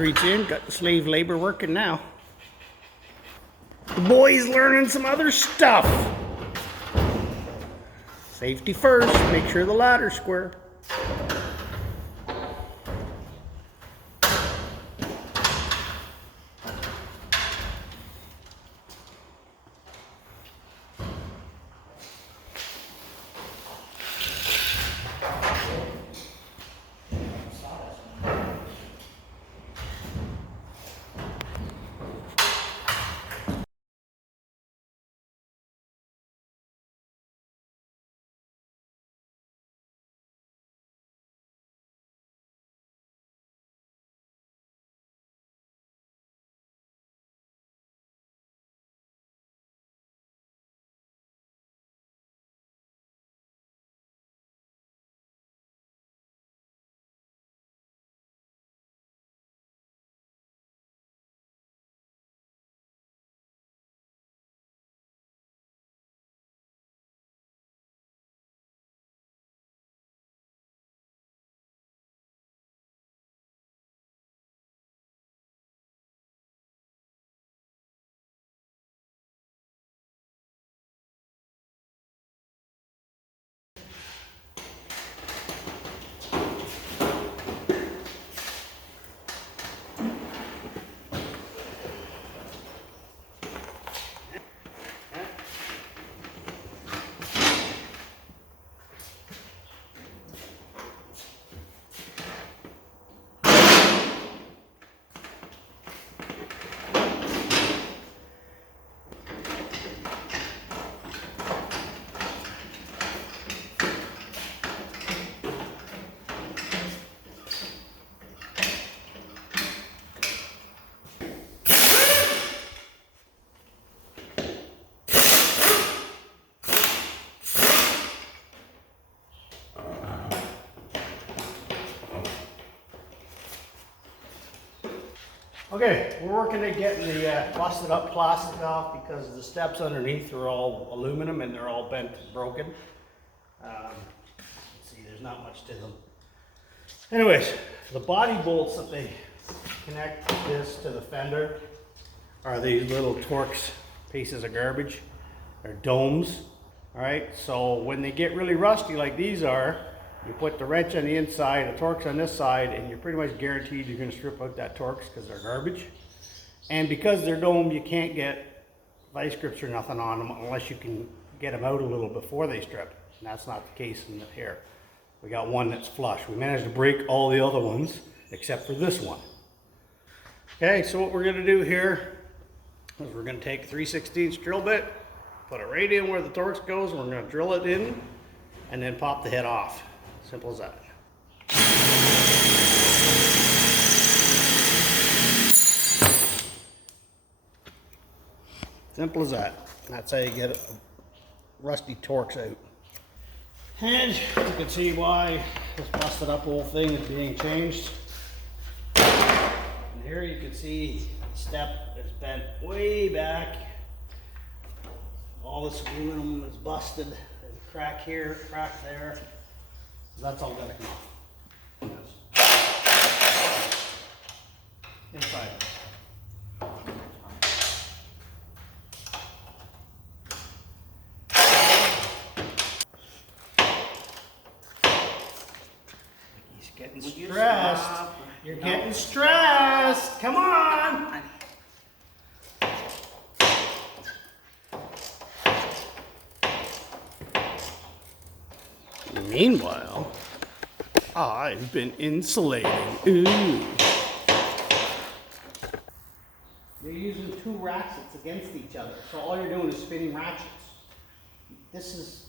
concrete's in. Got the slave labor working now. The boy's learning some other stuff. Safety first. Make sure the ladder's square. Okay, we're working at getting the busted up plastic off because the steps underneath are all aluminum and they're all bent and broken. Let's see, there's not much to them. Anyways, the body bolts that they connect this to the fender are these little Torx pieces of garbage. They're domes. All right, so when they get really rusty like these are, you put the wrench on the inside, the Torx on this side, and you're pretty much guaranteed you're going to strip out that Torx because they're garbage. And because they're domed, you can't get vice grips or nothing on them unless you can get them out a little before they strip. And that's not the case in here. We got one that's flush. We managed to break all the other ones except for this one. Okay, so what we're going to do here is we're going to take a 3/16 drill bit, put it right in where the Torx goes, and we're going to drill it in and then pop the head off. Simple as that. Simple as that. That's how you get a rusty Torx out. And you can see why this busted up whole thing is being changed. And here you can see the step is bent way back. All this aluminum is busted. There's a crack here, crack there. That's all gotta come off. Inside. He's getting stressed. You're getting stressed. Come on. Meanwhile, I've been insulating. Ooh. You're using two ratchets against each other, so all you're doing is spinning ratchets. This is,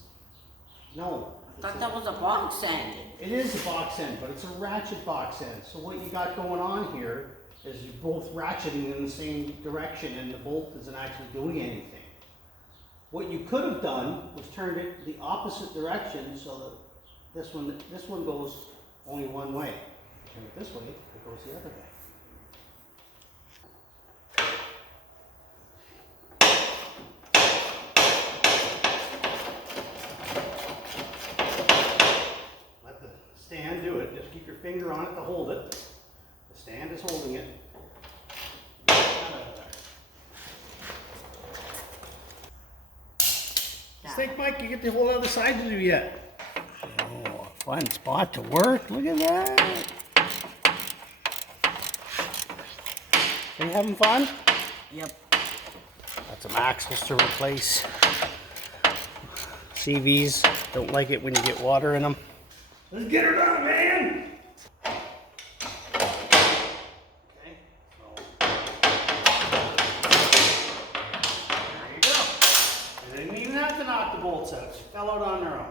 no. I thought that was a box end. It is a box end, but it's a ratchet box end. So what you got going on here is you're both ratcheting in the same direction and the bolt isn't actually doing anything. What you could have done was turned it the opposite direction so that this one goes only one way. Turn it this way, it goes the other way. Let the stand do it. Just keep your finger on it to hold it. The stand is holding it. Think, Mike, you get the whole other side to do yet. Oh, fun spot to work. Look at that. Are you having fun? Yep. Got some axles to replace. CVs don't like it when you get water in them. Let's get her done, man! Okay, so there you go. You didn't even have to knock the bolts out. She fell out on their own.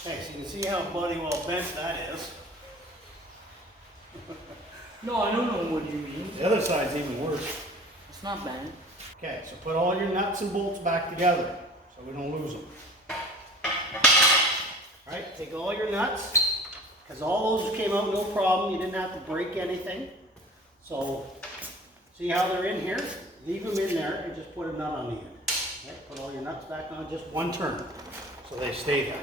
Okay, so you can see how bloody well bent that is. No, I don't know what you mean. The other side's even worse. It's not bad. Okay, so put all your nuts and bolts back together so we don't lose them. Alright, take all your nuts, because all those came out no problem. You didn't have to break anything. So, see how they're in here? Leave them in there and just put a nut on the end. Right, put all your nuts back on, just one turn, so they stay there.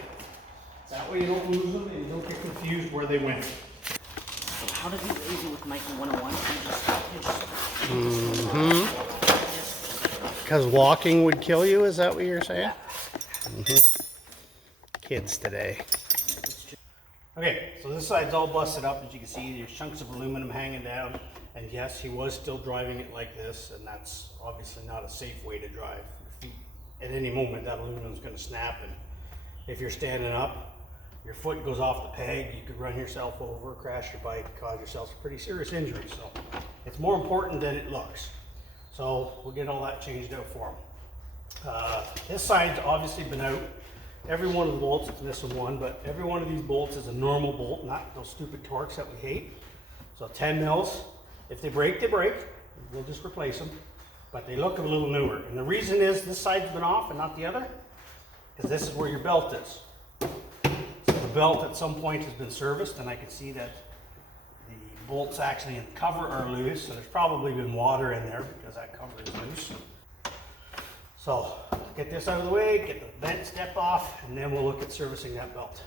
That way you don't lose them and you don't get confused where they went. So how did you raise it with Michael 101? Because walking would kill you, is that what you're saying? Kids today. Okay, so this side's all busted up. As you can see, there's chunks of aluminum hanging down. And yes, he was still driving it like this, and that's obviously not a safe way to drive. Your feet, at any moment, that aluminum's going to snap, and if you're standing up, your foot goes off the peg, you could run yourself over, crash your bike, cause yourself a pretty serious injury. So it's more important than it looks. So we'll get all that changed out for him. This side's obviously been out. Every one of the bolts, it's missing one, but every one of these bolts is a normal bolt, not those stupid Torx that we hate. So 10 mils. If they break, they break. We'll just replace them. But they look a little newer. And the reason is this side's been off and not the other, because this is where your belt is. So the belt at some point has been serviced, and I can see that the bolts actually in the cover are loose. So there's probably been water in there because that cover is loose. So get this out of the way, get the vent step off, and then we'll look at servicing that belt.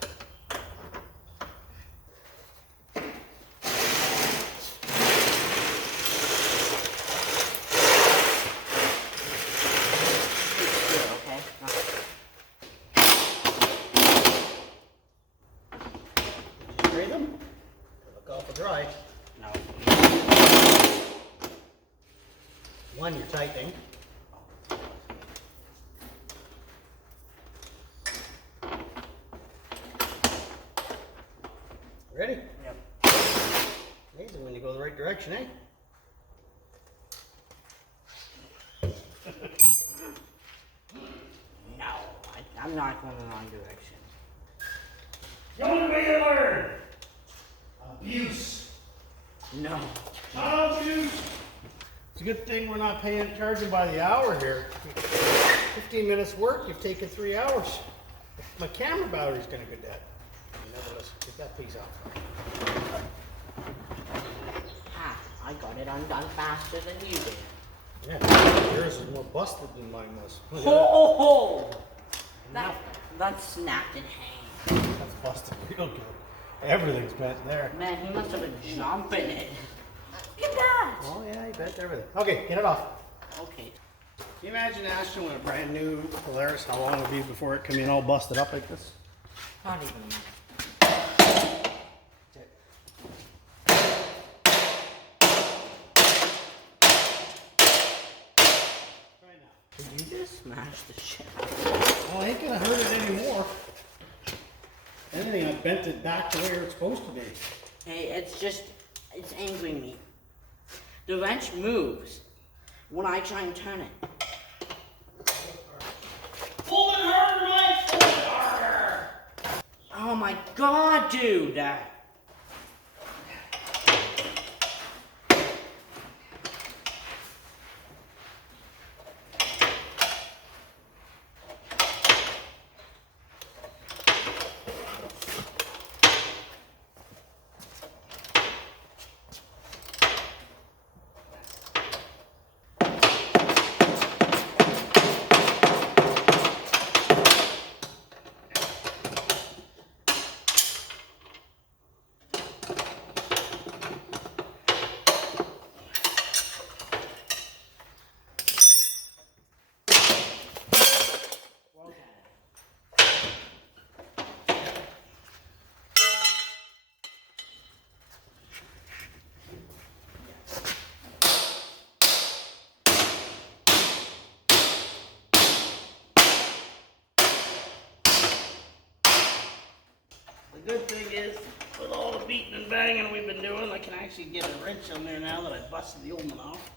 Okay. Did you spray them? Look awful dry. No. One, you're tightening. Ready? Yep. Amazing when you go the right direction, eh? No, I'm not going the wrong direction. The only way you learn. Abuse. No. Abuse. It's a good thing we're not charging by the hour here. 15 minutes work, you've taken 3 hours. My camera battery's gonna go dead. Nevertheless, get that piece out. Ah, I got it undone faster than you did. Yeah, yours is more busted than mine was. Look Ho, at ho, ho! That snapped in half. that. That's busted real good. Everything's bent there. Man, he must have been jumping it. Look at that! Oh yeah, he bent everything. Okay, get it off. Okay. Can you imagine Ashton with a brand new Polaris, how long it would be before it come in all busted up like this? Not even a minute. Did you just smash the shit out of it? Well, I ain't gonna hurt it anymore. Anything, I bent it back to where it's supposed to be. Hey, it's angering me. The wrench moves when I try and turn it. Pull it harder, Mike! Pull it harder! Oh my god, dude! The good thing is, with all the beating and banging we've been doing, I can actually get a wrench on there now that I busted the old one off.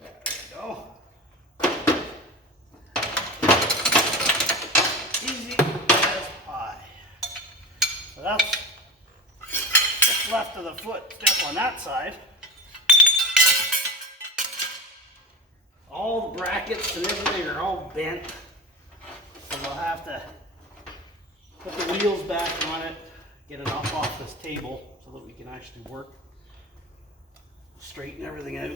There we go. Easy as pie. So that's just left of the foot step on that side. All the brackets and everything are all bent. So we'll have to put the wheels back on it, get it off this table so that we can actually work, straighten everything out.